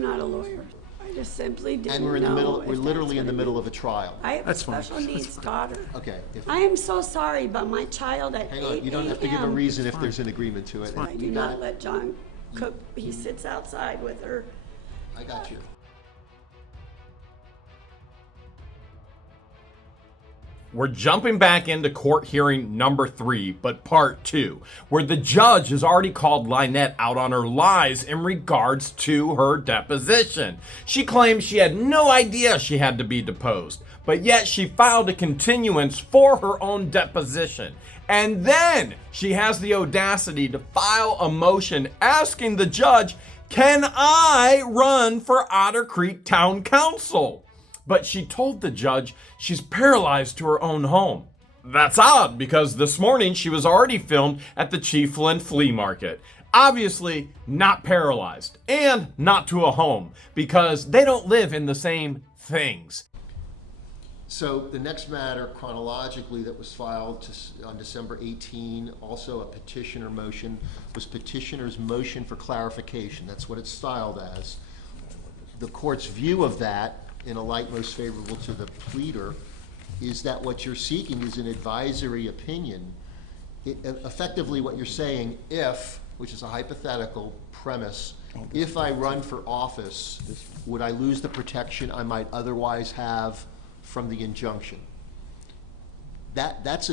I'm not a lawyer. I just simply didn't And we're in the middle, know we're if literally that's in the what middle it of a trial. I have That's a fine. special needs daughter. Okay. I am so sorry, but my child at 8 Hang on, you don't have to give a a.m. reason if there's an agreement to it. I do You got not it? let John cook. He sits outside with her. I got you. We're jumping back into court hearing number 3, but part 2, where the judge has already called LIEnette out on her lies in regards to her deposition. She claims she had no idea she had to be deposed, but yet she filed a continuance for her own deposition. And then she has the audacity to file a motion asking the judge, can I run for Otter Creek Town Council? But she told the judge she's paralyzed to her own home. That's odd because this morning she was already filmed at the Chiefland Flea Market. Obviously not paralyzed and not to a home because they don't live in the same things. So the next matter chronologically that was filed on December 18, also a petitioner motion, was petitioner's motion for clarification. That's what it's styled as. The court's view of that, in a light most favorable to the pleader, is that what you're seeking is an advisory opinion. Effectively what you're saying, if, which is a hypothetical premise, if I run for office, would I lose the protection I might otherwise have from the injunction? That's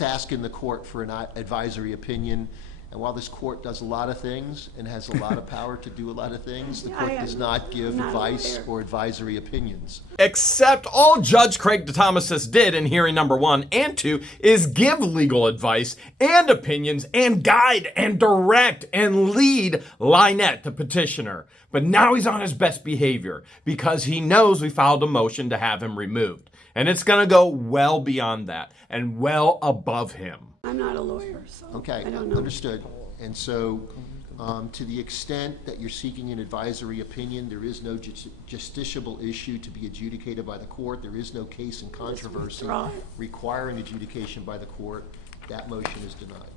asking the court for an advisory opinion. And while this court does a lot of things and has a lot of power to do a lot of things, the court does not give advice or advisory opinions. Except all Judge Craig DeThomasis did in hearing number 1 and 2 is give legal advice and opinions and guide and direct and lead LIEnette, the petitioner. But now he's on his best behavior because he knows we filed a motion to have him removed. And it's going to go well beyond that and well above him. I'm not a lawyer, so Okay, I don't know. understood. And so, to the extent that you're seeking an advisory opinion, there is no justiciable issue to be adjudicated by the court. There is no case in controversy requiring adjudication by the court. That motion is denied.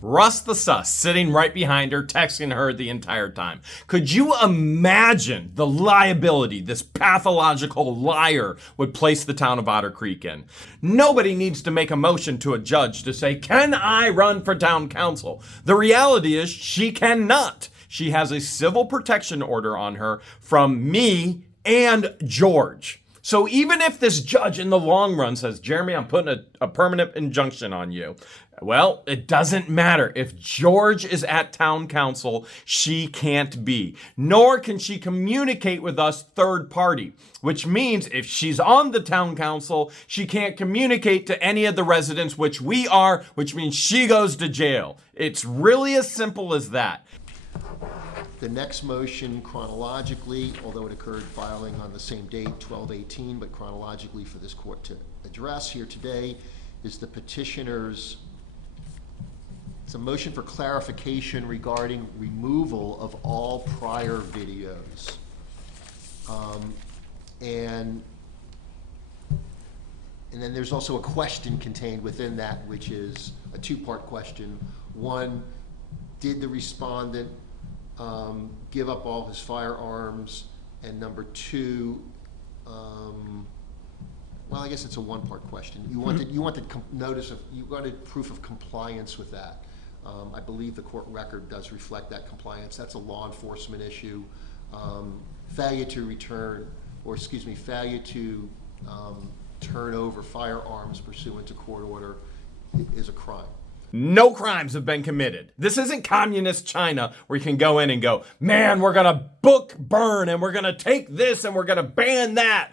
Russ the Sus sitting right behind her, texting her the entire time. Could you imagine the liability this pathological liar would place the town of Otter Creek in? Nobody needs to make a motion to a judge to say, can I run for town council? The reality is she cannot. She has a civil protection order on her from me and George. So even if this judge in the long run says, Jeremy, I'm putting a permanent injunction on you, well, it doesn't matter. If George is at town council, she can't be. Nor can she communicate with us third party, which means if she's on the town council, she can't communicate to any of the residents, which we are, which means she goes to jail. It's really as simple as that. The next motion chronologically, although it occurred filing on the same date, 12/18, but chronologically for this court to address here today, is the petitioner's, it's a motion for clarification regarding removal of all prior videos. And then there's also a question contained within that, which is a two-part question. One, did the respondent give up all his firearms? And number two, well, I guess it's a one-part question. You wanted you wanted proof of compliance with that. I believe the court record does reflect that compliance. That's a law enforcement issue. Failure to turn over firearms pursuant to court order is a crime. No crimes have been committed. This isn't communist China where you can go in and go, man, we're going to book burn and we're going to take this and we're going to ban that.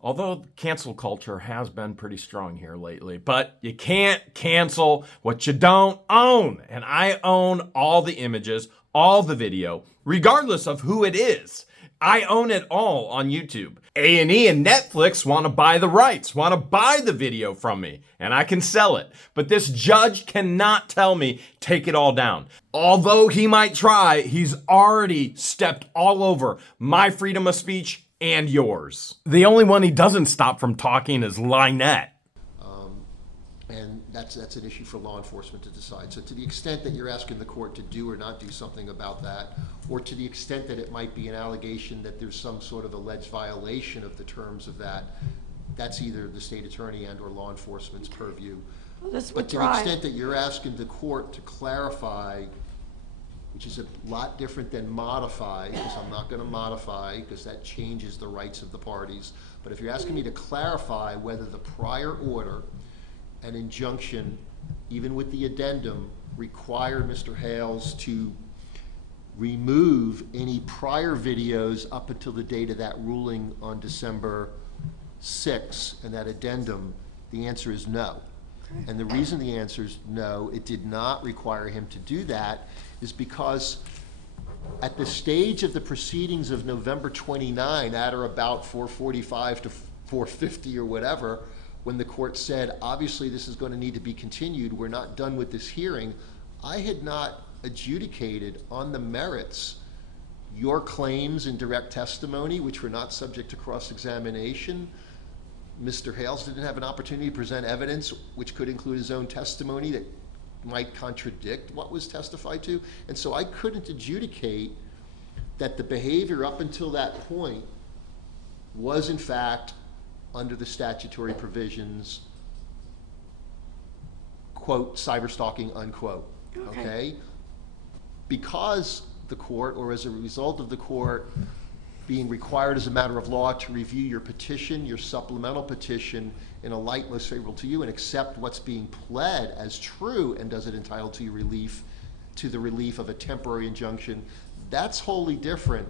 Although cancel culture has been pretty strong here lately, but you can't cancel what you don't own. And I own all the images, all the video, regardless of who it is. I own it all on YouTube. A&E and Netflix want to buy the rights, want to buy the video from me, and I can sell it. But this judge cannot tell me, take it all down. Although he might try, he's already stepped all over my freedom of speech and yours. The only one he doesn't stop from talking is LIEnette. And that's an issue for law enforcement to decide. So to the extent that you're asking the court to do or not do something about that, or to the extent that it might be an allegation that there's some sort of alleged violation of the terms of that, that's either the state attorney and or law enforcement's purview. Well, let's But to the withdraw it. extent that you're asking the court to clarify, which is a lot different than modify, because I'm not gonna modify, because that changes the rights of the parties. But if you're asking me to clarify whether the prior order and injunction, even with the addendum, required Mr. Hales to remove any prior videos up until the date of that ruling on December 6, and that addendum, the answer is no. And the reason the answer is no, it did not require him to do that, is because at the stage of the proceedings of November 29, at or about 4:45 to 4:50 or whatever, when the court said, obviously this is going to need to be continued, we're not done with this hearing, I had not adjudicated on the merits your claims in direct testimony, which were not subject to cross-examination. Mr. Hales didn't have an opportunity to present evidence which could include his own testimony that might contradict what was testified to. And so I couldn't adjudicate that the behavior up until that point was in fact under the statutory provisions, quote, cyberstalking, unquote, okay? Because the court, or as a result of the court being required as a matter of law to review your petition, your supplemental petition, in a light most favorable to you, and accept what's being pled as true, and does it entitle to your relief, to the relief of a temporary injunction, that's wholly different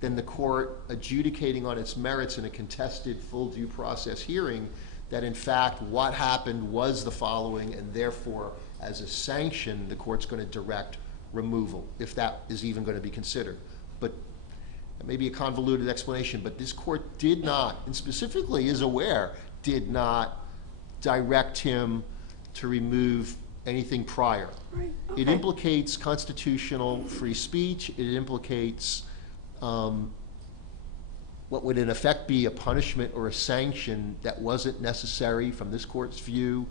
than the court adjudicating on its merits in a contested full due process hearing that in fact what happened was the following, and therefore as a sanction the court's going to direct removal, if that is even going to be considered. But it may be a convoluted explanation, but this court did not, and specifically is aware, did not direct him to remove anything prior. Right, It okay. implicates constitutional free speech. It implicates what would in effect be a punishment or a sanction that wasn't necessary from this court's view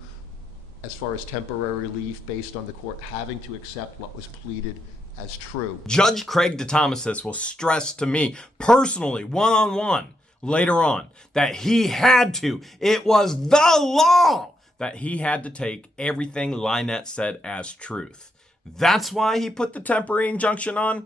as far as temporary relief based on the court having to accept what was pleaded as true. Judge Craig DeThomasis will stress to me personally, one-on-one, later on, that he had to, it was the law, that he had to take everything LIEnette said as truth. That's why he put the temporary injunction on?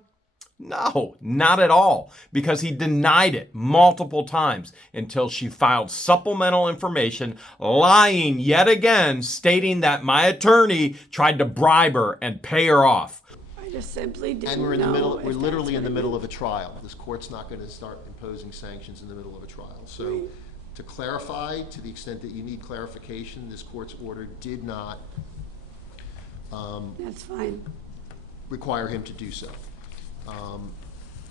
No, not at all, because he denied it multiple times until she filed supplemental information, lying yet again, stating that my attorney tried to bribe her and pay her off. I just simply didn't And we're in the middle, know we're if literally that's in the what it middle of a trial. This court's not going to start imposing sanctions in the middle of a trial. So to clarify, to the extent that you need clarification, this court's order did not That's fine. require him to do so.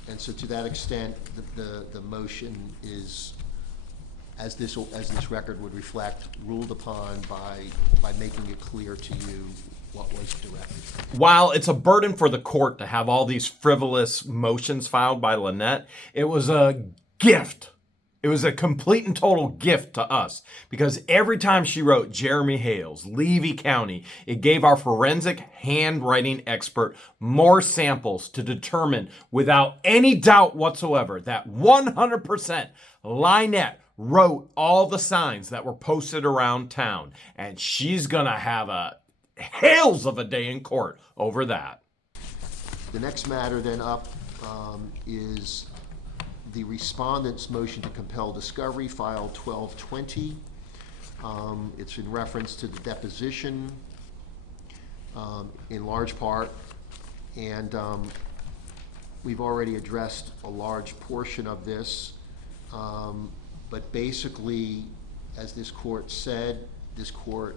And so to that extent, the motion is, as this record would reflect, ruled upon by making it clear to you what was directed. While it's a burden for the court to have all these frivolous motions filed by LIEnette, it was a gift. It was a complete and total gift to us, because every time she wrote Jeremy Hales, Levy County, it gave our forensic handwriting expert more samples to determine without any doubt whatsoever that 100% LIEnette wrote all the signs that were posted around town. And she's gonna have a hails of a day in court over that. The next matter then up is the respondent's motion to compel discovery, file 1220. It's in reference to the deposition in large part, and we've already addressed a large portion of this, but basically, as this court said, this court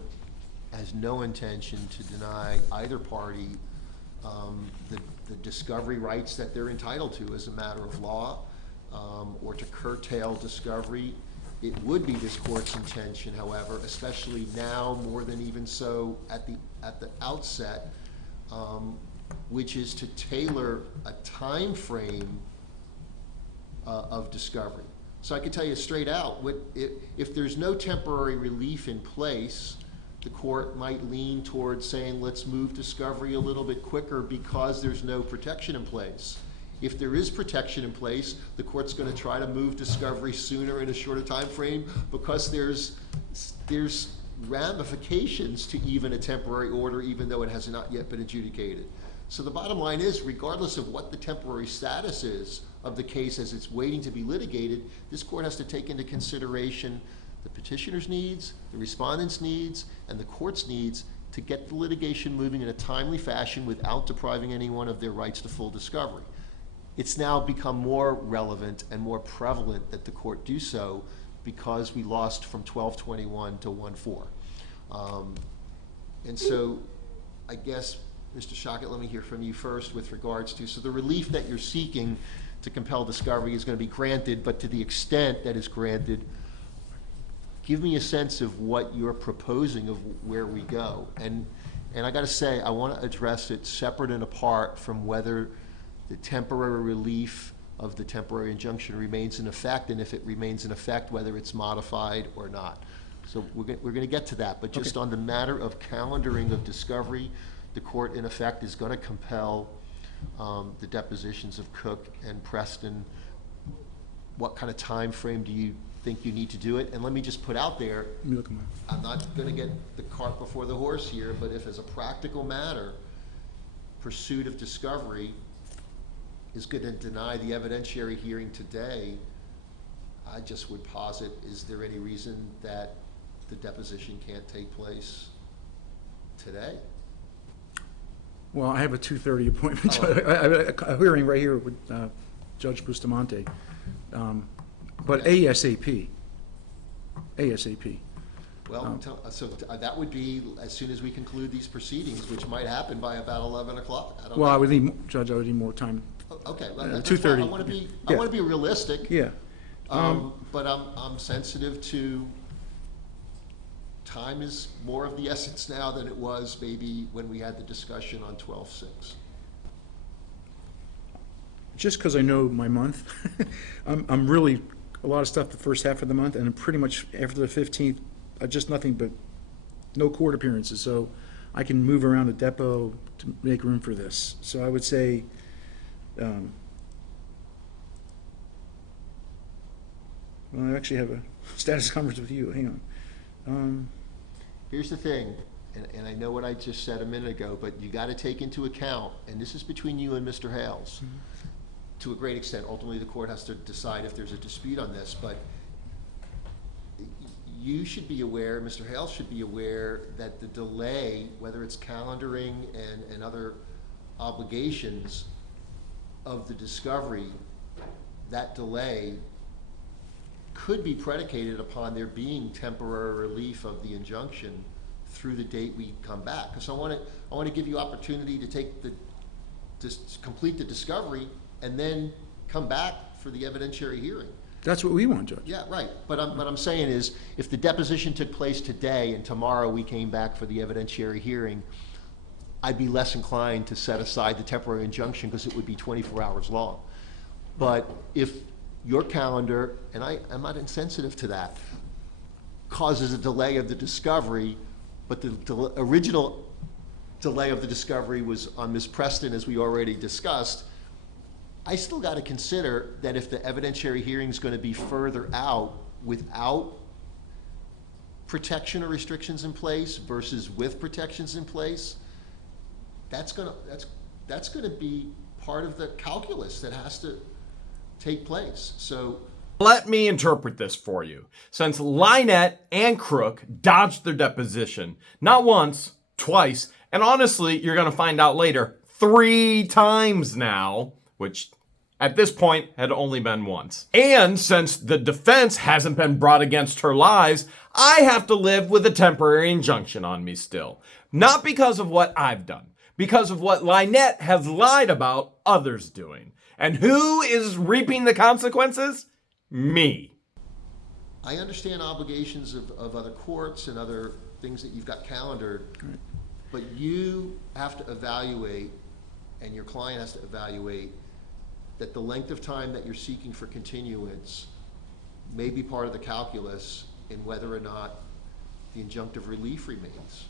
has no intention to deny either party the discovery rights that they're entitled to as a matter of law, or to curtail discovery. It would be this court's intention, however, especially now more than even so at the outset, which is to tailor a time frame of discovery. So I can tell you straight out, if there's no temporary relief in place, the court might lean towards saying, let's move discovery a little bit quicker because there's no protection in place. If there is protection in place, the court's going to try to move discovery sooner in a shorter time frame because there's ramifications to even a temporary order, even though it has not yet been adjudicated. So the bottom line is, regardless of what the temporary status is of the case as it's waiting to be litigated, this court has to take into consideration the petitioner's needs, the respondent's needs, and the court's needs to get the litigation moving in a timely fashion without depriving anyone of their rights to full discovery. It's now become more relevant and more prevalent that the court do so because we lost from 12/21 to 1/4. And so I guess, Mr. Shockett, let me hear from you first with regards to, so the relief that you're seeking to compel discovery is going to be granted, but to the extent that is granted, give me a sense of what you're proposing of where we go. And I got to say, I want to address it separate and apart from whether the temporary relief of the temporary injunction remains in effect, and if it remains in effect, whether it's modified or not. So we're going to get to that, but just on the matter of calendaring of discovery, the court in effect is going to compel the depositions of Cook and Preston. What kind of time frame do you think you need to do it? And let me just put out there, I'm not going to get the cart before the horse here, but if as a practical matter, pursuit of discovery is going to deny the evidentiary hearing today, I just would posit, is there any reason that the deposition can't take place today? Well, I have a 2:30 appointment. I have a hearing right here with Judge Bustamante. But ASAP. Well, so that would be as soon as we conclude these proceedings, which might happen by about 11 o'clock. I don't know. I would need, Judge, I would need more time. Okay, well, 2:30. I want to be realistic. Yeah. But I'm sensitive to time is more of the essence now than it was maybe when we had the discussion on 12/6. Just because I know my month, I'm really a lot of stuff the first half of the month, and pretty much after the 15th, just nothing but no court appearances. So I can move around the depot to make room for this. So I would say, well, I actually have a status conference with you. Hang on. Here's the thing, and I know what I just said a minute ago, but you got to take into account, and this is between you and Mr. Hales, to a great extent. Ultimately, the court has to decide if there's a dispute on this, but you should be aware, Mr. Hales should be aware, that the delay, whether it's calendaring and other obligations of the discovery, that delay could be predicated upon there being temporary relief of the injunction through the date we come back. So I want to give you opportunity to complete the discovery and then come back for the evidentiary hearing. That's what we want, Judge. Yeah, right. But what I'm saying is, if the deposition took place today and tomorrow we came back for the evidentiary hearing, I'd be less inclined to set aside the temporary injunction because it would be 24 hours long. But if your calendar, and I'm not insensitive to that, causes a delay of the discovery, but the original delay of the discovery was on Ms. Preston, as we already discussed, I still got to consider that if the evidentiary hearing is going to be further out without protection or restrictions in place versus with protections in place, that's going to be part of the calculus that has to take place. So let me interpret this for you. Since LIEnette and Crook dodged their deposition, not once, twice, and honestly, you're going to find out later, 3 times now, which at this point had only been once. And since the defense hasn't been brought against her lies, I have to live with a temporary injunction on me still. Not because of what I've done, because of what LIEnette has lied about others doing. And who is reaping the consequences? Me. I understand obligations of other courts and other things that you've got calendared, but you have to evaluate, and your client has to evaluate, that the length of time that you're seeking for continuance may be part of the calculus in whether or not the injunctive relief remains.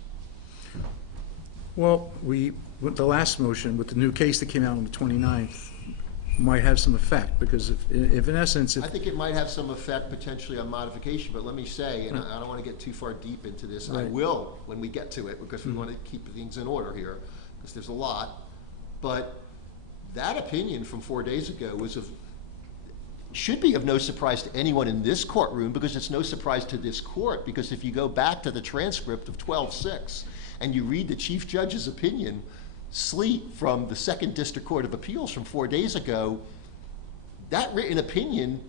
Well, with the last motion, with the new case that came out on the 29th, might have some effect, because if in essence, I think it might have some effect potentially on modification, but let me say, and I don't want to get too far deep into this, I Right. will when we get to it, because we want to keep things in order here, because there's a lot. But that opinion from 4 days ago should be of no surprise to anyone in this courtroom, because it's no surprise to this court, because if you go back to the transcript of 12-6 and you read the Chief Judge's opinion, Sleet from the Second District Court of Appeals from 4 days ago, that written opinion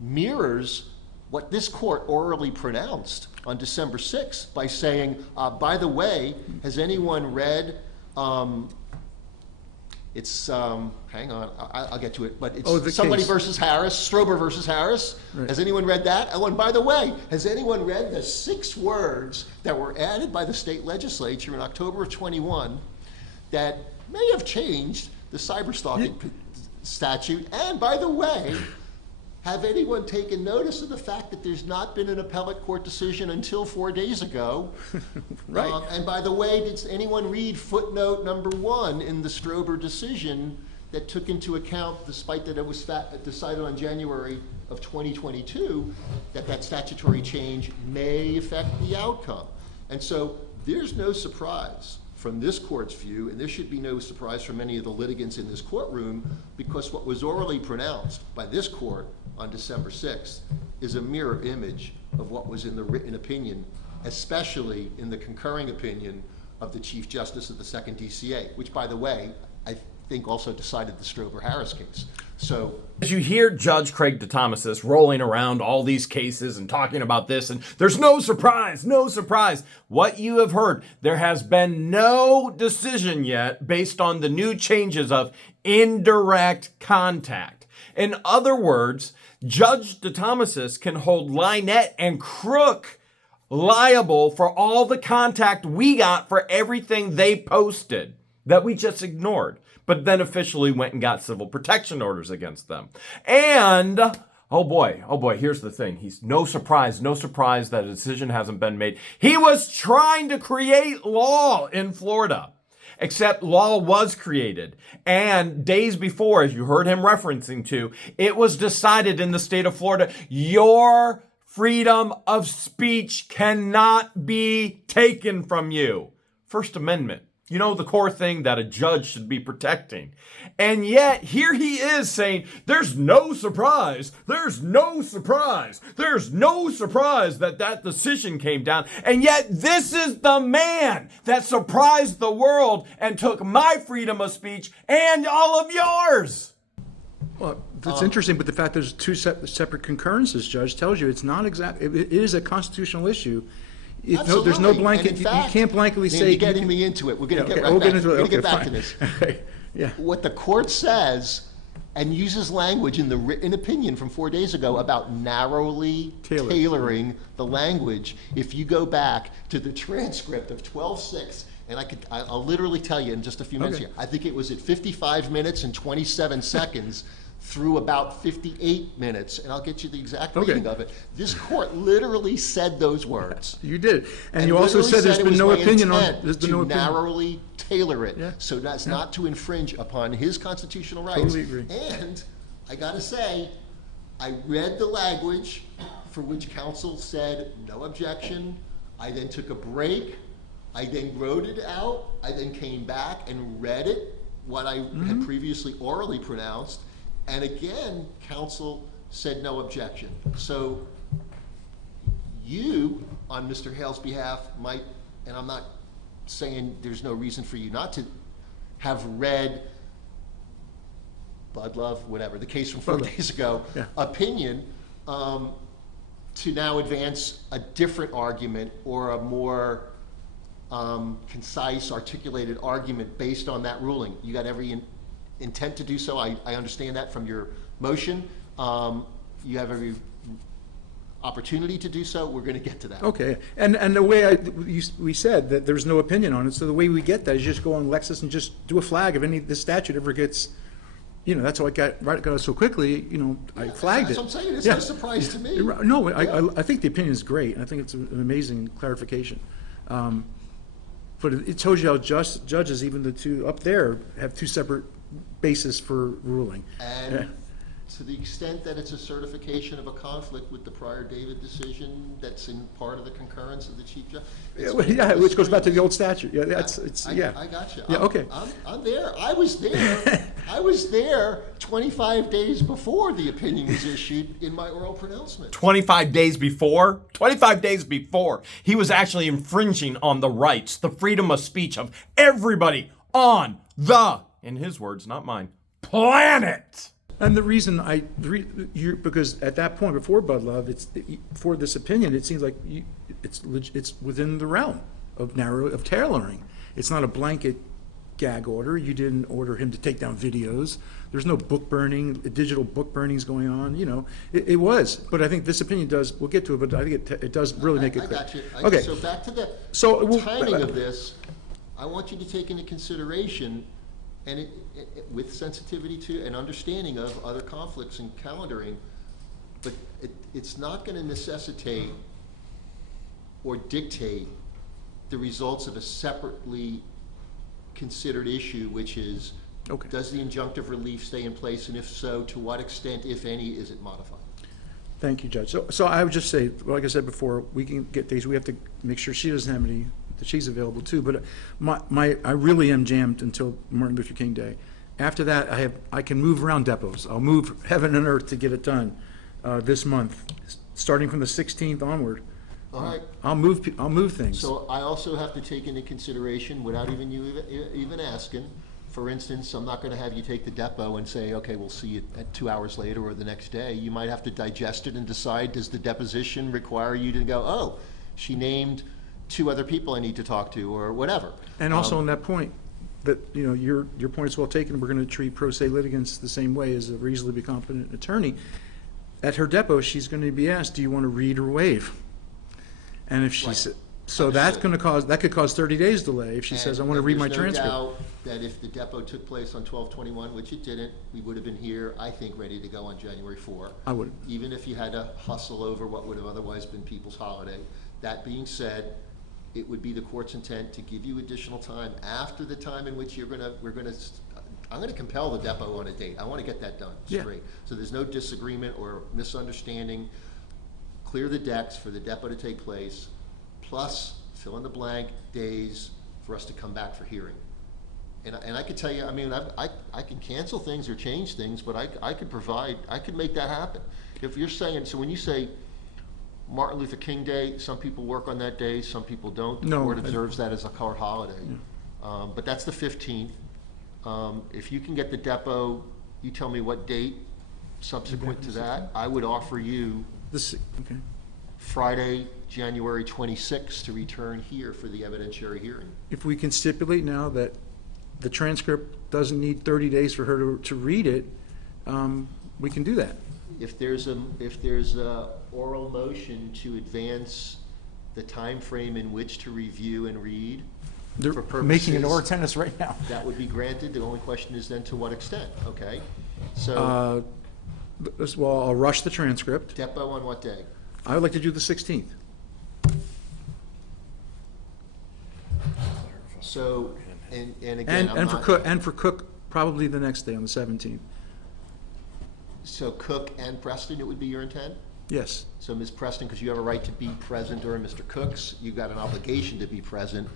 mirrors what this court orally pronounced on December 6th by saying, by the way, has anyone read, hang on, I'll get to it, but it's somebody case. versus Harris, Strober versus Harris. Right. Has anyone read that? Oh, and by the way, has anyone read the 6 words that were added by the state legislature in October of 21 that may have changed the cyberstalking statute? And by the way, have anyone taken notice of the fact that there's not been an appellate court decision until 4 days ago? Right. And by the way, did anyone read footnote number 1 in the Strober decision that took into account, despite that it was decided on January of 2022, that statutory change may affect the outcome? And so there's no surprise from this court's view, and there should be no surprise from many of the litigants in this courtroom, because what was orally pronounced by this court on December 6th is a mirror image of what was in the written opinion, especially in the concurring opinion of the Chief Justice of the Second DCA, which, by the way, I think also decided the Strober-Harris case. So, as you hear Judge Craig DeThomasis rolling around all these cases and talking about this, and there's no surprise, no surprise. What you have heard, there has been no decision yet based on the new changes of indirect contact. In other words, Judge DeThomasis can hold LIEnette and CROOK liable for all the contact we got for everything they posted that we just ignored, but then officially went and got civil protection orders against them. And, oh boy, here's the thing. He's no surprise that a decision hasn't been made. He was trying to create law in Florida, except law was created. And days before, as you heard him referencing to, it was decided in the state of Florida, your freedom of speech cannot be taken from you. First Amendment. You know, the core thing that a judge should be protecting. And yet, here he is saying, there's no surprise that decision came down. And yet, this is the man that surprised the world and took my freedom of speech and all of yours. Well, it's interesting, but the fact there's two separate concurrences, Judge, tells you it's not exact. It is a constitutional issue. There's no blanket. And in fact, you can't blanketly say. You're getting me into it. We're going to get back to this. Okay. Yeah. What the court says and uses language in the written opinion from 4 days ago about narrowly tailoring the language. If you go back to the transcript of 12-6, and I'll literally tell you in just a few minutes here. I think it was at 55 minutes and 27 seconds through about 58 minutes, and I'll get you the exact reading of it. This court literally said those words. You did. And you also said there's been no opinion on it. There's been no opinion. Narrowly tailor it so that's not to infringe upon his constitutional rights. Totally agree. And I gotta say, I read the language for which counsel said no objection. I then took a break. I then wrote it out. I then came back and read it, what I had previously orally pronounced. And again, counsel said no objection. So you, on Mr. Hale's behalf, might, and I'm not saying there's no reason for you not to have read Bud Love, whatever, the case from 4 days ago, opinion, to now advance a different argument or a more concise, articulated argument based on that ruling. You got every intent to do so. I understand that from your motion. You have every opportunity to do so. We're going to get to that. Okay. And the way we said that there's no opinion on it, so the way we get that is just go on Lexis and just do a flag if any this statute ever gets that's how I got it so quickly, I flagged it. That's what I'm saying, it's Yeah. no surprise to me. No, I think the opinion is great. I think it's an amazing clarification. But it tells you how judges, even the two up there, have two separate bases for ruling. And to the extent that it's a certification of a conflict with the prior David decision that's in part of the concurrence of the chief judge. Yeah, which goes back to the old statute. Yeah, I got you. Yeah, okay. I'm there. I was there. I was there 25 days before the opinion was issued in my oral pronouncement. 25 days before? 25 days before. He was actually infringing on the rights, the freedom of speech of everybody on the, in his words, not mine, planet. And the reason because at that point before Bud Love, for this opinion, it seems like it's within the realm of tailoring. It's not a blanket gag order. You didn't order him to take down videos. There's no book burning, digital book burnings going on. It was, but I think this opinion does. We'll get to it, but I think it does really make it clear. I got you. Okay. So back to the timing of this. I want you to take into consideration, and with sensitivity to and understanding of other conflicts and calendaring, but it's not going to necessitate or dictate the results of a separately considered issue, which is, does the injunctive relief stay in place, and if so, to what extent, if any, is it modified? Thank you, Judge. So I would just say, like I said before, we can get these. We have to make sure she doesn't have any, that she's available too. But I really am jammed until Martin Luther King Day. After that, I can move around depots. I'll move heaven and earth to get it done this month, starting from the 16th onward. All right. I'll move things. So I also have to take into consideration, without even you even asking, for instance, I'm not going to have you take the depot and say, okay, we'll see you at 2 hours later or the next day. You might have to digest it and decide, does the deposition require you to go, oh, she named 2 other people I need to talk to, or whatever. And also on that point, that your point is well taken. We're going to treat pro se litigants the same way as a reasonably competent attorney. At her depot, she's going to be asked, do you want to read or waive? And if she said, so that's going to that could cause 30 days delay if she says, I want to read my transcript. There's no doubt that if the depot took place on 12/21, which it didn't, we would have been here, I think, ready to go on January 4. I would. Even if you had to hustle over what would have otherwise been people's holiday. That being said, it would be the court's intent to give you additional time after the time in which I'm going to compel the depot on a date. I want to get that done straight. So there's no disagreement or misunderstanding. Clear the decks for the depot to take place, plus fill in the blank days for us to come back for hearing. And I could tell you, I mean, I can cancel things or change things, but I could make that happen. If you're saying, so when you say Martin Luther King Day, some people work on that day, some people don't. The court observes that as a court holiday. Yeah. But that's the 15th. If you can get the depot, you tell me what date subsequent to that, I would offer you Friday, January 26th to return here for the evidentiary hearing. If we can stipulate now that the transcript doesn't need 30 days for her to read it, we can do that. If there's a oral motion to advance the time frame in which to review and read, they're for purposes, making an oral attendance right now. That would be granted. The only question is then to what extent, okay? So well, I'll rush the transcript. Depot on what day? I would like to do the 16th. So, and again, and for Cook, probably the next day on the 17th. So Cook and Preston, it would be your intent? Yes. So Ms. Preston, because you have a right to be present during Mr. Cook's, you've got an obligation to be present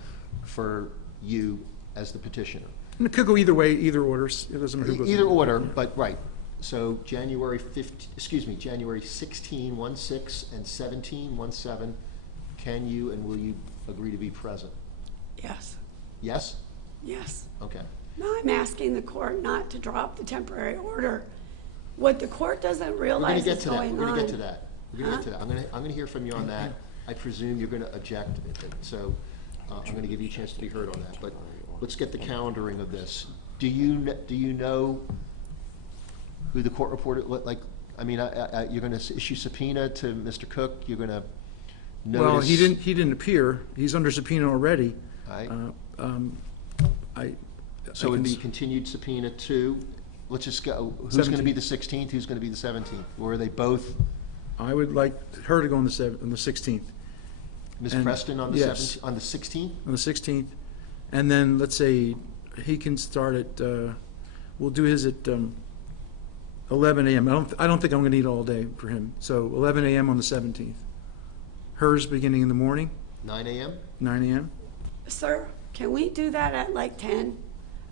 for you as the petitioner. And it could go either way, either orders. It doesn't matter who goes. Either order, but right. So January 16, 1/6, and 17, 1/7, can you and will you agree to be present? Yes. Yes? Yes. Okay. Now I'm asking the court not to drop the temporary order. What the court doesn't realize is going on. We're going to get to that. We're going to get to that. I'm going to hear from you on that. I presume you're going to object, so I'm going to give you a chance to be heard on that. But let's get the calendaring of this. Do you know who the court reported? Like, I mean, you're going to issue subpoena to Mr. Cook. You're going to notice. Well, he didn't appear. He's under subpoena already. So it would be continued subpoena to let's just go, who's gonna be the 16th, who's gonna be the 17th? Or are they both, I would like her to go on the 16th. Ms. And- Preston on the yes. 17th, on the 16th? On the 16th, and then, let's say, he can start at, we'll do his at 11 a.m. I don't think I'm going to need all day for him, so 11 a.m. on the 17th. Hers beginning in the morning, 9 a.m.? 9 a.m. Sir, can we do that at like 10?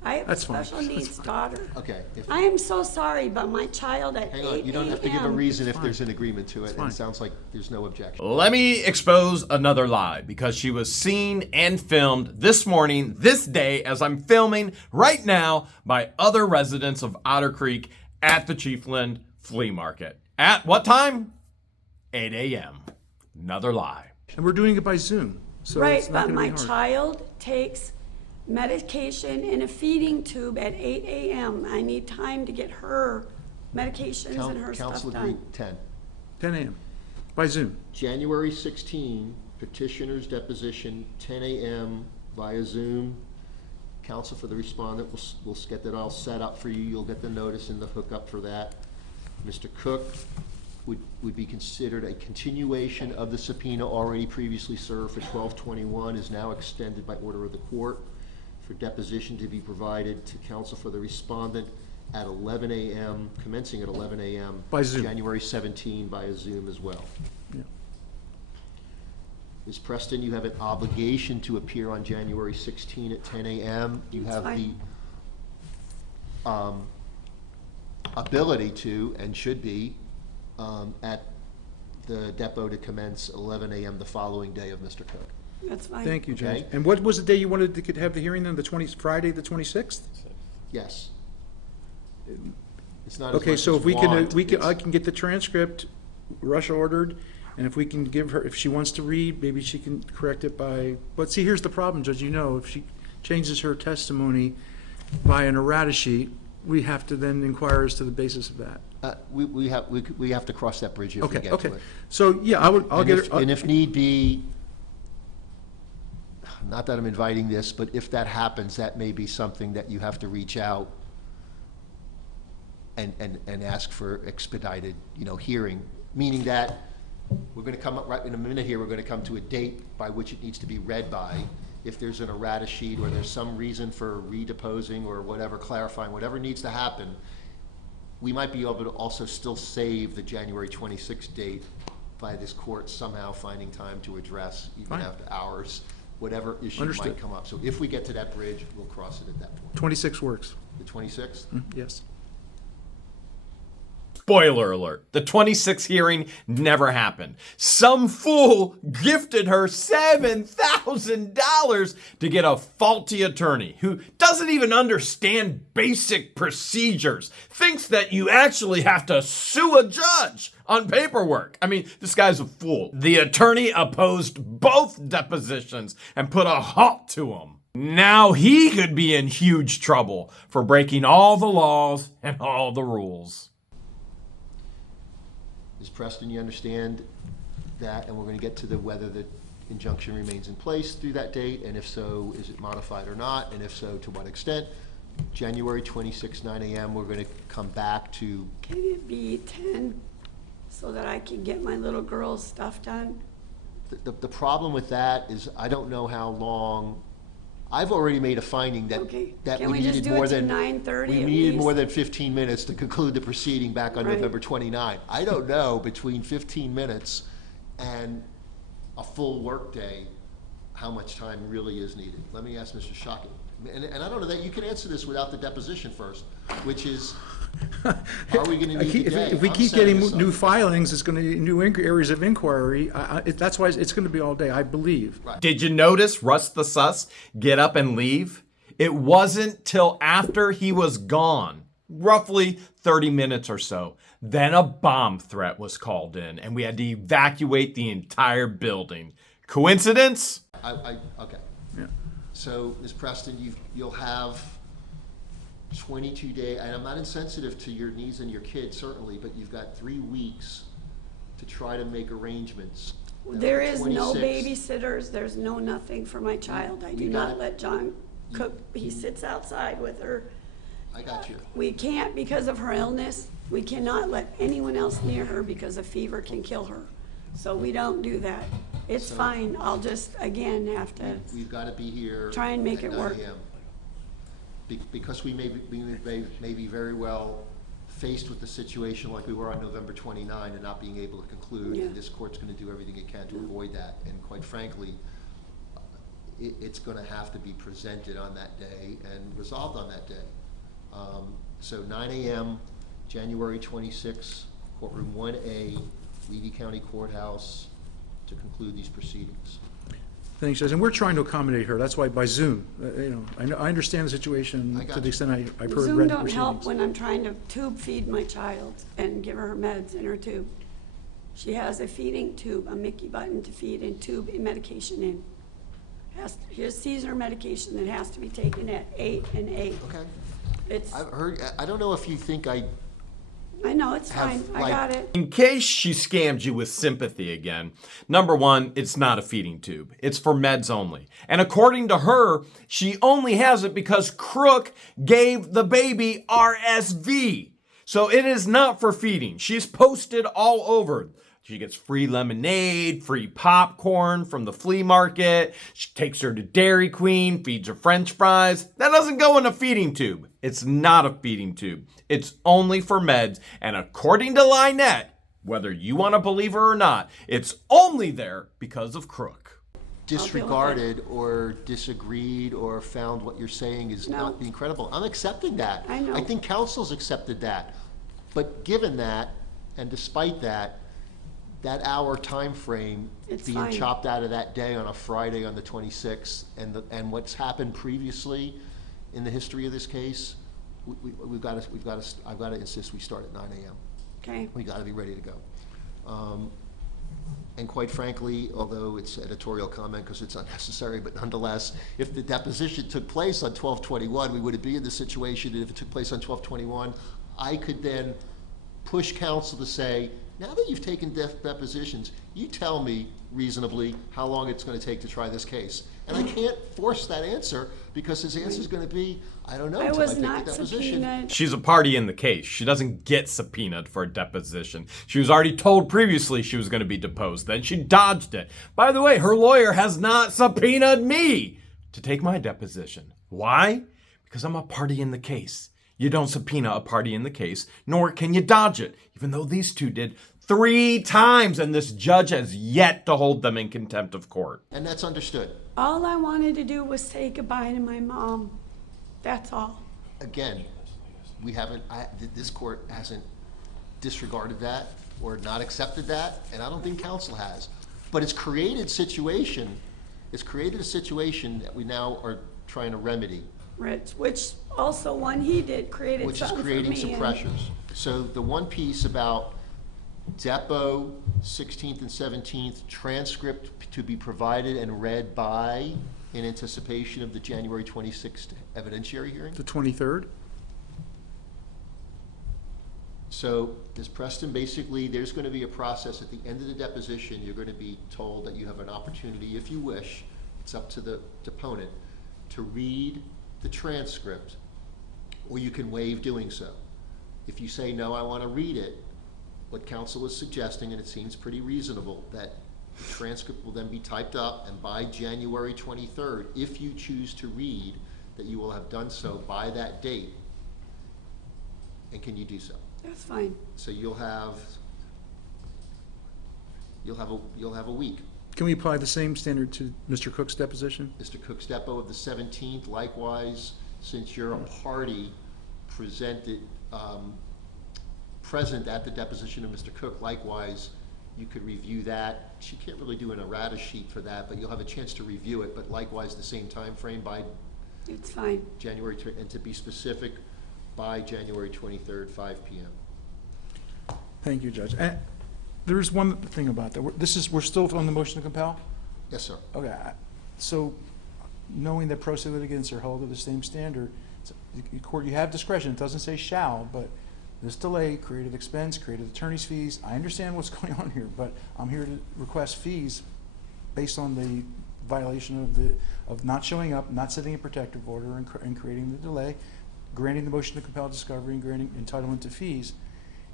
I have a That's fine. special needs daughter. Okay. If, I am so sorry, but my child at 8 hang a.m. on, you don't have to give a reason if fine. there's an agreement to it, and fine. it sounds like there's no objection. Let me expose another lie because she was seen and filmed this morning, this day, as I'm filming right now by other residents of Otter Creek at the Chiefland Flea Market. At what time? 8 a.m. Another lie. And we're doing it by Zoom, so Right, it's not but going to be my hard. child takes medication in a feeding tube at 8 a.m. I need time to get her medications and her stuff Council done. agreed, 10. 10 a.m. by Zoom. January 16, petitioner's deposition, 10 a.m. via Zoom. Counsel for the respondent, we'll get that all set up for you. You'll get the notice and the hookup for that. Mr. Cook would be considered a continuation of the subpoena already previously served for 12/21, is now extended by order of the court for deposition to be provided to counsel for the respondent at 11 a.m., commencing at 11 a.m. By Zoom. January 17 via Zoom as well. Yeah. Ms. Preston, you have an obligation to appear on January 16 at 10 a.m. You That's have the fine. ability to, and should be, at the depot to commence 11 a.m. the following day of Mr. Cook. That's fine. Thank you, Judge. Okay. And what was the day you wanted to have the hearing then, Friday, the 26th? Yes. It's not as Okay, much so as if we can, want, I it's- can get the transcript rush ordered, and if we can give her, if she wants to read, maybe she can correct it by, but see, here's the problem, Judge, you know, if she changes her testimony by an errata sheet, we have to then inquire as to the basis of that. we have to cross that bridge if we Okay, get to okay. it. So, yeah, I'll And get if- her. And if need be, not that I'm inviting this, but if that happens, that may be something that you have to reach out and ask for expedited, hearing, meaning that we're gonna come up, right in a minute here, we're gonna come to a date by which it needs to be read by. If there's an errata sheet or there's some reason for redeposing or whatever, clarifying, whatever needs to happen, we might be able to also still save the January 26th date by this court somehow finding time to address, even Fine. after hours, whatever issue Understood. might come up. So if we get to that bridge, we'll cross it at that point. 26 works. The 26th? Yes. Spoiler alert, the 26th hearing never happened. Some fool gifted her $7,000 to get a faulty attorney who doesn't even understand basic procedures, thinks that you actually have to sue a judge on paperwork. I mean, this guy's a fool. The attorney opposed both depositions and put a halt to them. Now he could be in huge trouble for breaking all the laws and all the rules. Ms. Preston, you understand that, and we're going to get to whether the injunction remains in place through that date, and if so, is it modified or not, and if so, to what extent. January 26, 9 a.m., we're going to come back to, Can it be 10 so that I can get my little girl's stuff done? the problem with that is I don't know how long, I've already made a finding that, Okay. that Can we we just needed do more it to than, 9:30 we at needed more least? than 15 minutes to conclude the proceeding back on Right. November 29. I don't know between 15 minutes and a full workday, how much time really is needed. Let me ask Mr. Shockett. And I don't know that you can answer this without the deposition first, which is, are we going to need today? If we I'm keep setting getting this up. new filings, it's going to, new areas of inquiry, that's why it's going to be all day, I believe. Right. Did you notice Russ the Sus get up and leave? It wasn't till after he was gone, roughly 30 minutes or so, then a bomb threat was called in and we had to evacuate the entire building. Coincidence? Okay. Yeah. So, Ms. Preston, you'll have 22 days, and I'm not insensitive to your needs and your kids, certainly, but you've got 3 weeks to try to make arrangements. There is no 26th. babysitters, there's no nothing for my child. I We do got not it. let John cook, he sits outside with her I got you. We can't because of her illness. We cannot let anyone else near her because a fever can kill her. So we don't do that. It's fine. I'll just, again, have to, We've got to be here. Try and make at it 9 work. a.m. Because we may be very well faced with the situation like we were on November 29 and not being able to conclude. Yeah. And this court's going to do everything it can to avoid that. And quite frankly, it's going to have to be presented on that day and resolved on that day. So 9 a.m., January 26, courtroom 1A, Levy County Courthouse, to conclude these proceedings. Thanks, Judge. And we're trying to accommodate her. That's why by Zoom, I understand the situation I got to the you. extent I've heard Zoom read the don't help proceedings. when I'm trying to tube feed my child and give her meds in her tube. She has a feeding tube, a Mickey button to feed and tube medication in. Here's seizure medication that has to be taken at 8 and 8. Okay. It's, I've heard, I don't know if you think I I know, it's have, fine. I like- got it. In case she scammed you with sympathy again, number one, it's not a feeding tube. It's for meds only. And according to her, she only has it because Crook gave the baby RSV. So it is not for feeding. She's posted all over. She gets free lemonade, free popcorn from the flea market. She takes her to Dairy Queen, feeds her French fries. That doesn't go in a feeding tube. It's not a feeding tube. It's only for meds. And according to LIEnette, whether you want to believe her or not, it's only there because of Crook. disregarded or disagreed or found what you're saying is No. not being credible. I'm accepting that. I know. I think council's accepted that. But given that, and despite that, that hour time frame It's being fine. chopped out of that day on a Friday on the 26th, and what's happened previously in the history of this case, I've got to insist we start at 9 a.m. Okay. We got to be ready to go. And quite frankly, although it's editorial comment because it's unnecessary, but nonetheless, if the deposition took place on 12/21, we wouldn't be in this situation. And if it took place on 12/21, I could then push counsel to say, now that you've taken depositions, you tell me reasonably how long it's going to take to try this case. And I can't force that answer because his answer is going to be, I don't know I until I was take not the deposition. subpoenaed. She's a party in the case. She doesn't get subpoenaed for a deposition. She was already told previously she was going to be deposed. Then she dodged it. By the way, her lawyer has not subpoenaed me to take my deposition. Why? Because I'm a party in the case. You don't subpoena a party in the case, nor can you dodge it, even though these two did 3 times, and this judge has yet to hold them in contempt of court. And that's understood. All I wanted to do was say goodbye to my mom. That's all. Again, we haven't, this court hasn't disregarded that or not accepted that, and I don't think counsel has. But it's created a situation that we now are trying to remedy, Rich, which also one he did created which is something for creating me. some and- pressures. So the one piece about Depo 16th and 17th, transcript to be provided and read by in anticipation of the January 26th evidentiary hearing. The 23rd? So, Ms. Preston, basically, there's going to be a process at the end of the deposition. You're going to be told that you have an opportunity, if you wish, it's up to the deponent, to read the transcript, or you can waive doing so. If you say, no, I want to read it, what counsel is suggesting, and it seems pretty reasonable, that the transcript will then be typed up, and by January 23rd, if you choose to read, that you will have done so by that date. And can you do so? That's fine. So you'll have a week. Can we apply the same standard to Mr. Cook's deposition? Mr. Cook's depo of the 17th, likewise, since you're a party present at the deposition of Mr. Cook, likewise, you could review that. She can't really do an errata sheet for that, but you'll have a chance to review it, but likewise, the same time frame by It's fine. January, and to be specific, by January 23rd, 5 p.m. Thank you, Judge. And there's one thing about that. We're still on the motion to compel? Yes, sir. Okay, so knowing that pro se litigants are held to the same standard, you have discretion. It doesn't say shall, but this delay created expense, created attorney's fees. I understand what's going on here, but I'm here to request fees based on the violation of not showing up, not setting a protective order, and creating the delay. granting the motion to compel discovery and granting entitlement to fees.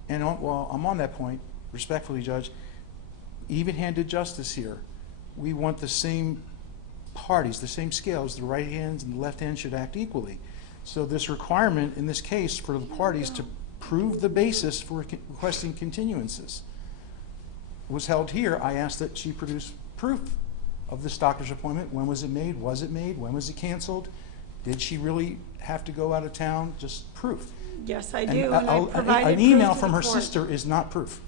And while I'm on that point, respectfully, Judge, even-handed justice here. We want the same parties, the same scales. The right hands and the left hand should act equally. So this requirement in this case for the parties to prove the basis for requesting continuances was held here. I asked that she produce proof of this doctor's appointment. When was it made? Was it made? When was it canceled? Did she really have to go out of town? Just proof. Yes, I And do, and I provided an email proof to from the her court. sister is not proof.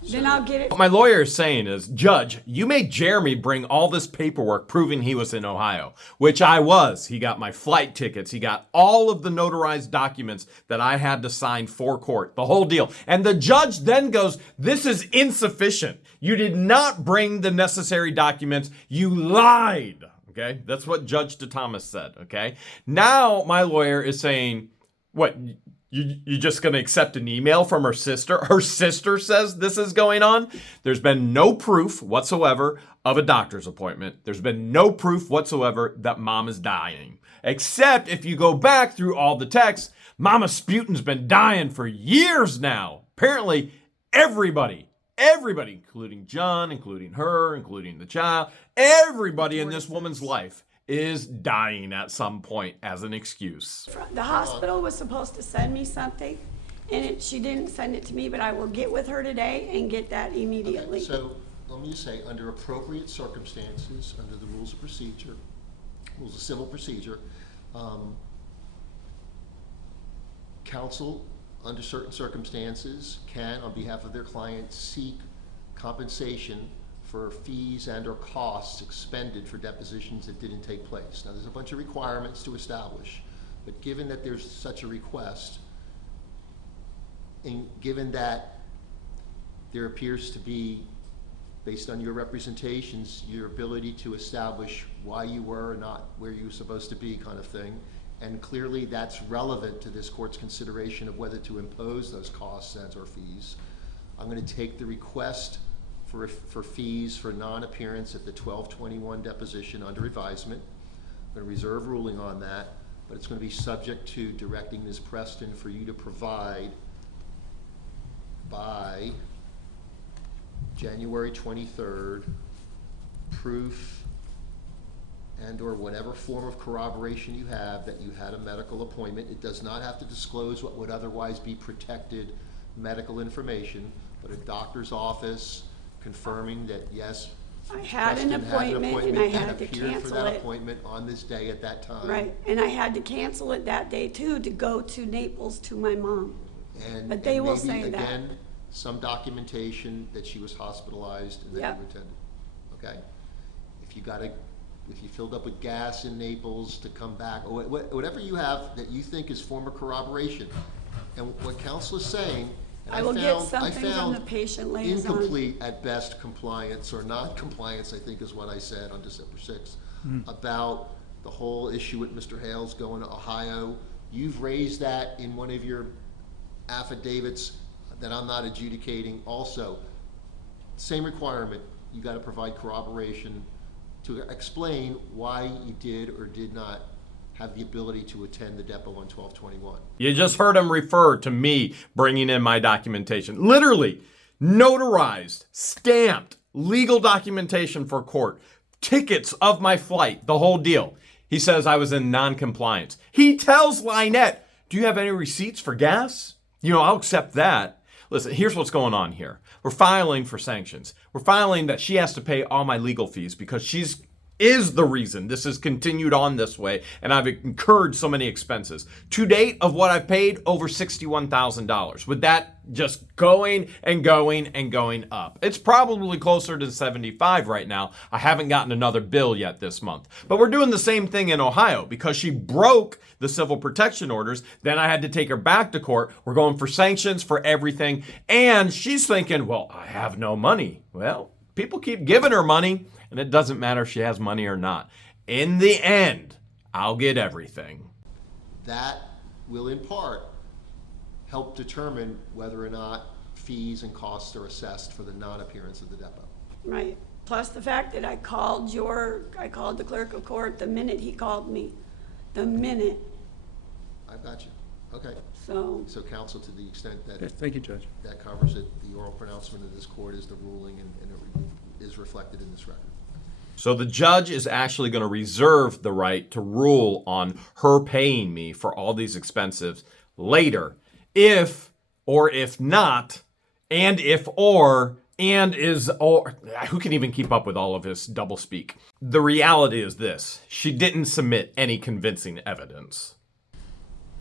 Then I'll get it. What my lawyer is saying is, Judge, you made Jeremy bring all this paperwork proving he was in Ohio, which I was. He got my flight tickets. He got all of the notarized documents that I had to sign for court, the whole deal. And the judge then goes, this is insufficient. You did not bring the necessary documents. You lied. Okay? That's what Judge DeThomas said. Okay? Now my lawyer is saying, what? You just going to accept an email from her sister? Her sister says this is going on? There's been no proof whatsoever of a doctor's appointment. There's been no proof whatsoever that mom is dying. Except if you go back through all the texts, Mama Sputin's been dying for years now. Apparently, everybody, including John, including her, including the child, everybody in this woman's life is dying at some point as an excuse. The hospital was supposed to send me something, and she didn't send it to me, but I will get with her today and get that immediately. Okay, so let me just say, under appropriate circumstances, under the rules of procedure, rules of civil procedure, counsel, under certain circumstances, can, on behalf of their client, seek compensation for fees and or costs expended for depositions that didn't take place. Now, there's a bunch of requirements to establish, but given that there's such a request, and given that there appears to be, based on your representations, your ability to establish why you were or not where you were supposed to be, kind of thing, and clearly that's relevant to this court's consideration of whether to impose those costs and or fees, I'm going to take the request for fees for non-appearance at the 12/21 deposition under advisement. I'm going to reserve ruling on that, but it's going to be subject to directing Ms. Preston for you to provide by January 23rd proof and or whatever form of corroboration you have that you had a medical appointment. It does not have to disclose what would otherwise be protected medical information, but a doctor's office confirming that yes, I had an Preston appointment and I had to appeared for cancel that it. appointment on this day at that time. Right, and I had to cancel it that day too, to go to Naples to my mom. And, But they and will maybe, say that. again, some documentation that she was hospitalized and that Yep. you attended, okay? If you filled up with gas in Naples to come back, or whatever you have that you think is form of corroboration. And what counsel is saying, and I will get I something from the found patient liaison. incomplete at best compliance or non-compliance, I think is what I said on December 6th, about the whole issue with Mr. Hales going to Ohio. You've raised that in one of your affidavits that I'm not adjudicating also. Same requirement, you gotta provide corroboration to explain why you did or did not have the ability to attend the depot on 12/21. You just heard him refer to me bringing in my documentation. Literally, notarized, stamped, legal documentation for court, tickets of my flight, the whole deal. He says I was in non-compliance. He tells LIEnette, do you have any receipts for gas? I'll accept that. Listen, here's what's going on here. We're filing for sanctions. We're filing that she has to pay all my legal fees because she's is the reason this has continued on this way, and I've incurred so many expenses. To date, of what I've paid, over $61,000. With that just going and going and going up. It's probably closer to 75 right now. I haven't gotten another bill yet this month. But we're doing the same thing in Ohio because she broke the civil protection orders. Then I had to take her back to court. We're going for sanctions for everything. And she's thinking, well, I have no money. Well, people keep giving her money. And it doesn't matter if she has money or not. In the end, I'll get everything. That will in part help determine whether or not fees and costs are assessed for the non-appearance of the depot. Right, plus the fact that I called the clerk of court the minute he called me. The minute. I've got you. Okay, So, so counsel, to the extent that Yeah, thank you, Judge. that covers it, the oral pronouncement of this court is the ruling, and it is reflected in this record. So the judge is actually going to reserve the right to rule on her paying me for all these expenses later, if or if not, and if or, and is or. Who can even keep up with all of his doublespeak? The reality is this: she didn't submit any convincing evidence.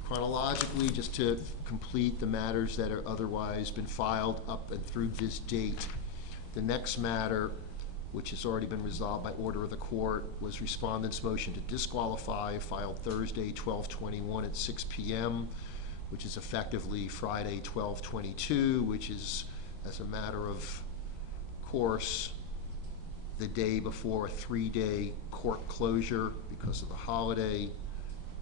Chronologically, just to complete the matters that are otherwise been filed up and through this date, the next matter, which has already been resolved by order of the court, was respondent's motion to disqualify, filed Thursday, 12/21 at 6 p.m., which is effectively Friday, 12/22, which is, as a matter of course, the day before a 3-day court closure because of the holiday,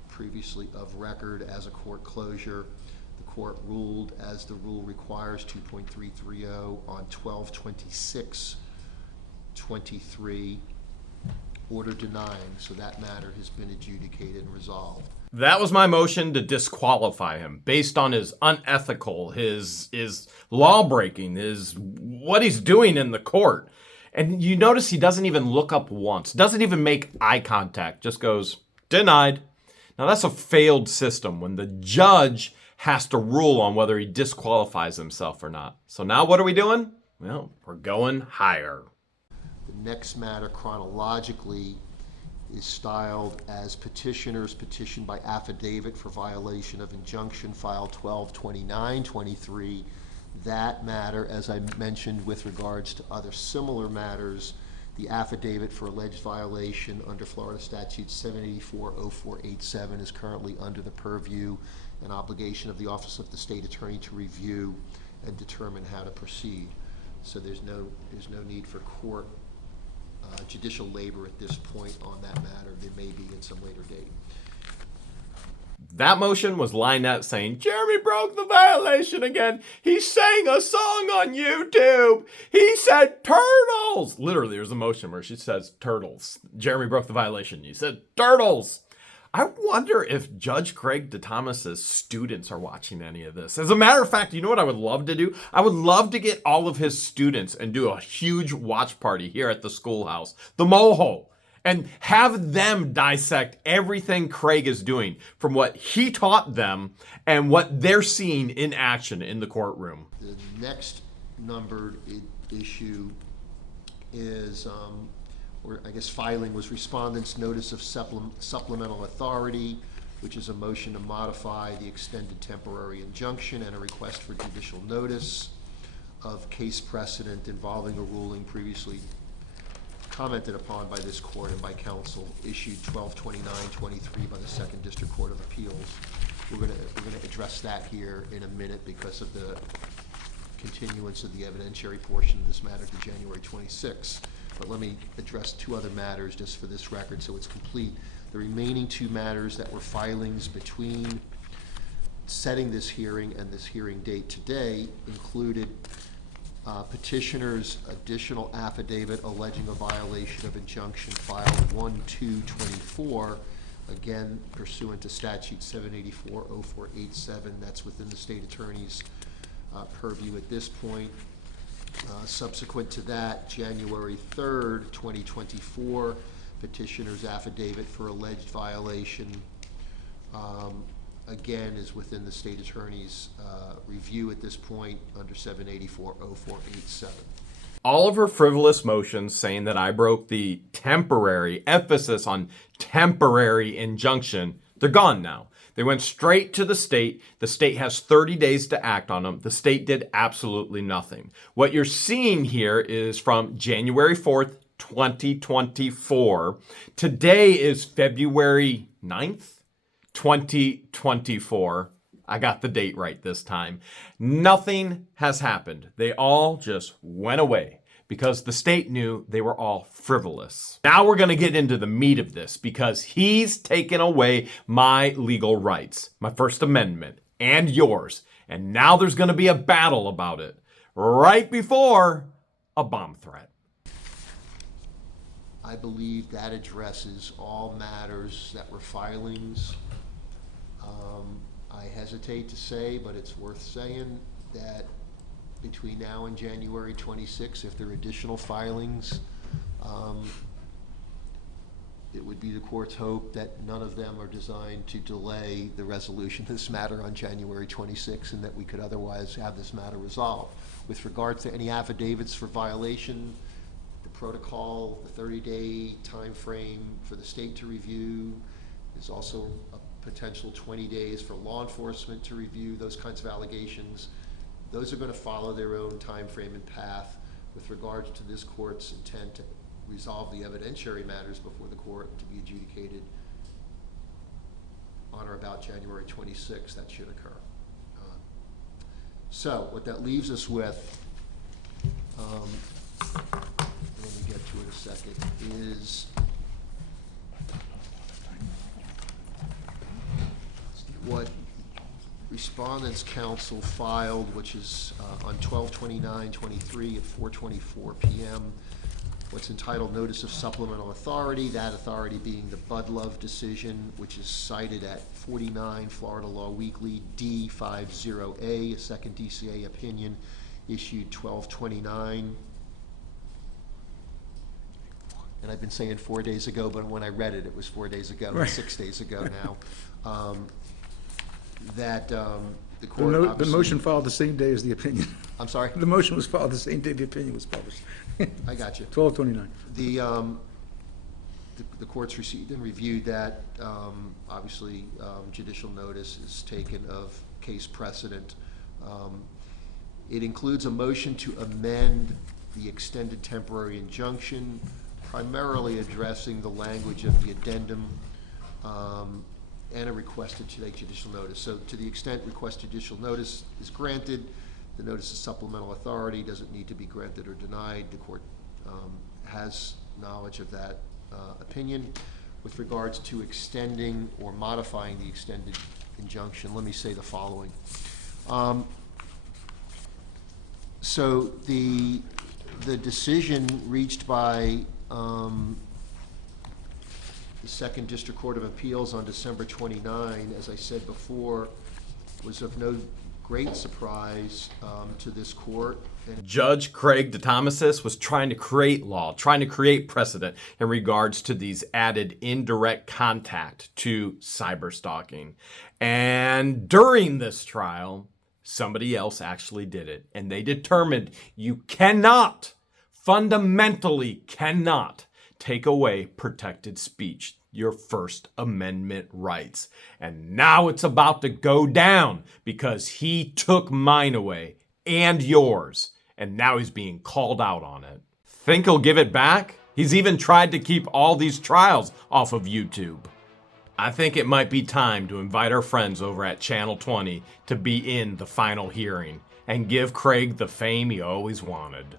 previously of record as a court closure. The court ruled, as the rule requires, 2.330 on 12/26/23, order denying, so that matter has been adjudicated and resolved. That was my motion to disqualify him based on his unethical, his law breaking, his what he's doing in the court. And you notice he doesn't even look up once, doesn't even make eye contact, just goes, denied. Now that's a failed system when the judge has to rule on whether he disqualifies himself or not. So now what are we doing? Well, we're going higher. The next matter chronologically is styled as petitioner's petition by affidavit for violation of injunction, filed 12/29/23. That matter, as I mentioned with regards to other similar matters, the affidavit for alleged violation under Florida Statute 784-0487 is currently under the purview and obligation of the Office of the State Attorney to review and determine how to proceed. So there's no need for court judicial labor at this point on that matter. There may be at some later date. That motion was LIEnette saying, Jeremy broke the violation again. He sang a song on YouTube. He said turtles. Literally, there's a motion where she says turtles. Jeremy broke the violation. He said turtles. I wonder if Judge Craig DeThomas's students are watching any of this. As a matter of fact, you know what I would love to do? I would love to get all of his students and do a huge watch party here at the schoolhouse, the Moho, and have them dissect everything Craig is doing from what he taught them and what they're seeing in action in the courtroom. The next numbered issue is, or I guess filing, was respondent's notice of supplemental authority, which is a motion to modify the extended temporary injunction and a request for judicial notice of case precedent involving a ruling previously commented upon by this court and by counsel, issued 12/29/23 by the Second District Court of Appeals. We're gonna address that here in a minute because of the continuance of the evidentiary portion of this matter to January 26th. But let me address two other matters just for this record so it's complete. The remaining two matters that were filings between setting this hearing and this hearing date today included petitioner's additional affidavit alleging a violation of injunction filed 1/2/24, again pursuant to statute 784-0487. That's within the state attorney's purview at this point. Subsequent to that, January 3rd, 2024, petitioner's affidavit for alleged violation again is within the state attorney's review at this point under 784-0487. All of her frivolous motions saying that I broke the temporary, emphasis on temporary injunction, they're gone now. They went straight to the state. The state has 30 days to act on them. The state did absolutely nothing. What you're seeing here is from January 4th, 2024. Today is February 9th, 2024. I got the date right this time. Nothing has happened. They all just went away because the state knew they were all frivolous. Now we're going to get into the meat of this because he's taken away my legal rights, my First Amendment, and yours. And now there's going to be a battle about it right before a bomb threat. I believe that addresses all matters that were filings. I hesitate to say, but it's worth saying, that between now and January 26, if there are additional filings, it would be the court's hope that none of them are designed to delay the resolution of this matter on January 26, and that we could otherwise have this matter resolved. With regards to any affidavits for violation, the protocol, the 30-day time frame for the state to review, there's also a potential 20 days for law enforcement to review those kinds of allegations. Those are going to follow their own time frame and path. With regards to this court's intent to resolve the evidentiary matters before the court to be adjudicated on or about January 26th, that should occur. So what that leaves us with, let me get to it in a second, is what Respondents' Counsel filed, which is on 12/29/23 at 4:24 p.m., what's entitled Notice of Supplemental Authority, that authority being the Budlove decision, which is cited at 49 Florida Law Weekly D50A, a second DCA opinion issued 12/29. And I've been saying 4 days ago, but when I read it, it was 4 days ago, Right. 6 days ago now. The court The obviously- motion filed the same day as the opinion. I'm sorry? The motion was filed the same day the opinion was published. I got you. 12/29. The court's received and reviewed that. Obviously, judicial notice is taken of case precedent. It includes a motion to amend the extended temporary injunction, primarily addressing the language of the addendum, and a request to take judicial notice. So to the extent request judicial notice is granted, the notice of supplemental authority doesn't need to be granted or denied. The court has knowledge of that opinion. With regards to extending or modifying the extended injunction, let me say the following. So the decision reached by the Second District Court of Appeals on December 29, as I said before, was of no great surprise to this court. And Judge Craig DeThomasis was trying to create law, trying to create precedent in regards to these added indirect contact to cyberstalking. And during this trial, somebody else actually did it. And they determined you cannot, fundamentally cannot, take away protected speech, your First Amendment rights. And now it's about to go down because he took mine away and yours. And now he's being called out on it. Think he'll give it back? He's even tried to keep all these trials off of YouTube. I think it might be time to invite our friends over at Channel 20 to be in the final hearing and give Craig the fame he always wanted.